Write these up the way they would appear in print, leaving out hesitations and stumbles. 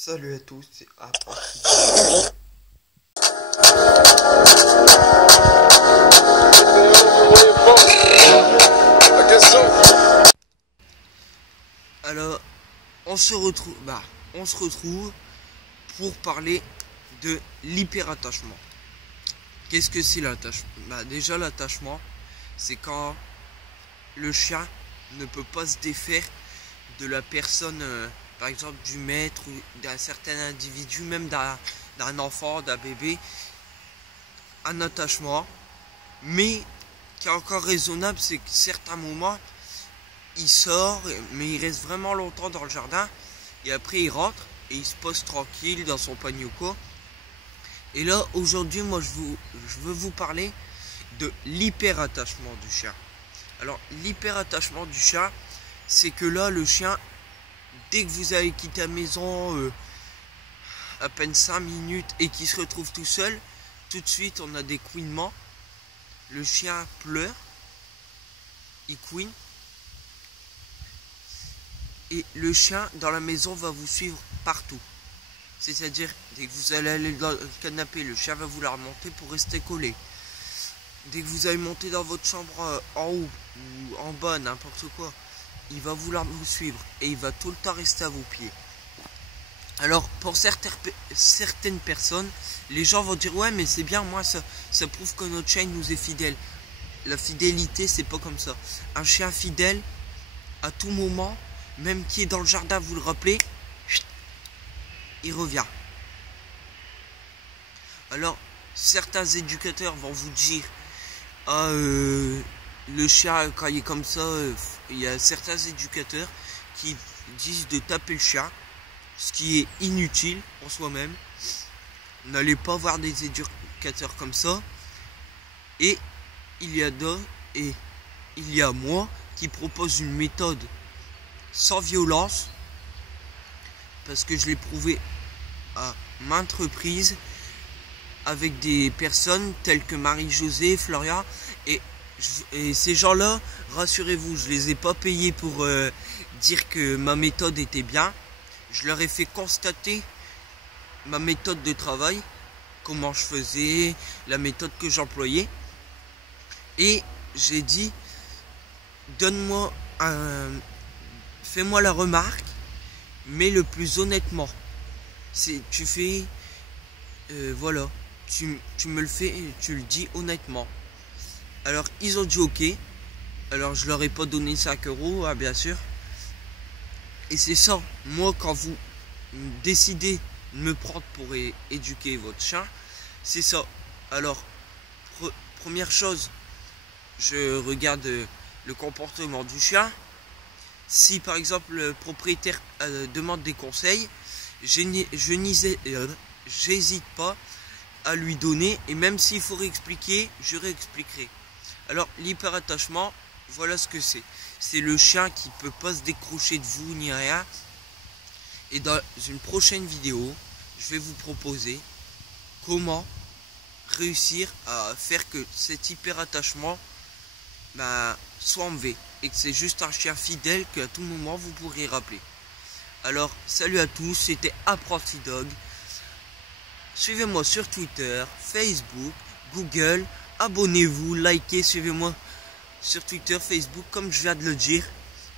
Salut à tous, c'est Apprenti. Alors, on se retrouve pour parler de l'hyperattachement. Qu'est-ce que c'est l'attachement? Déjà l'attachement, c'est quand le chien ne peut pas se défaire de la personne, par exemple du maître ou d'un certain individu, même d'un enfant, d'un bébé. Un attachement, mais qui est encore raisonnable, c'est que certains moments il sort, mais il reste vraiment longtemps dans le jardin, et après il rentre et il se pose tranquille dans son panier ou quoi. Et là aujourd'hui moi je veux vous parler de l'hyperattachement du chien. Alors l'hyperattachement du chien, c'est que là le chien, dès que vous avez quitté la maison à peine 5 minutes et qu'il se retrouve tout seul, tout de suite on a des couinements, le chien pleure, il couine, et le chien dans la maison va vous suivre partout. C'est-à-dire, dès que vous allez aller dans le canapé, le chien va vouloir remonter pour rester collé. Dès que vous allez monter dans votre chambre en haut ou en bas, n'importe quoi, il va vouloir vous suivre et il va tout le temps rester à vos pieds. Alors pour certaines personnes, les gens vont dire ouais mais c'est bien, moi ça prouve que notre chien nous est fidèle. La fidélité c'est pas comme ça. Un chien fidèle, à tout moment, même qui est dans le jardin, vous le rappelez, il revient. Alors certains éducateurs vont vous dire ah, le chien quand il est comme ça, il y a certains éducateurs qui disent de taper le chien, ce qui est inutile en soi-même. N'allez pas voir des éducateurs comme ça. Et il y a moi qui propose une méthode sans violence, parce que je l'ai prouvé à maintes reprises avec des personnes telles que Marie-Josée, Floria, et ces gens-là, rassurez-vous, je les ai pas payés pour dire que ma méthode était bien. Je leur ai fait constater ma méthode de travail, comment je faisais, la méthode que j'employais. Et j'ai dit, fais-moi la remarque, mais le plus honnêtement. Tu fais, voilà, tu me le fais, tu le dis honnêtement. Alors ils ont dit ok. Alors je leur ai pas donné 5 €, hein, bien sûr. Et c'est ça, moi quand vous décidez de me prendre pour éduquer votre chien, c'est ça. Alors, première chose, je regarde le comportement du chien. Si par exemple le propriétaire demande des conseils, j'hésite pas à lui donner, et même s'il faut réexpliquer, je réexpliquerai. Alors l'hyperattachement, voilà ce que c'est. C'est le chien qui peut pas se décrocher de vous ni rien. Et dans une prochaine vidéo, je vais vous proposer comment réussir à faire que cet hyperattachement soit enlevé. Et que c'est juste un chien fidèle qu'à tout moment vous pourrez rappeler. Alors salut à tous, c'était Apprenti Dog. Suivez-moi sur Twitter, Facebook, Google. Abonnez-vous, likez, suivez-moi sur Twitter, Facebook, comme je viens de le dire.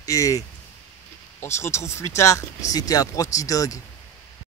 Et on se retrouve plus tard. C'était Apprenti Dog.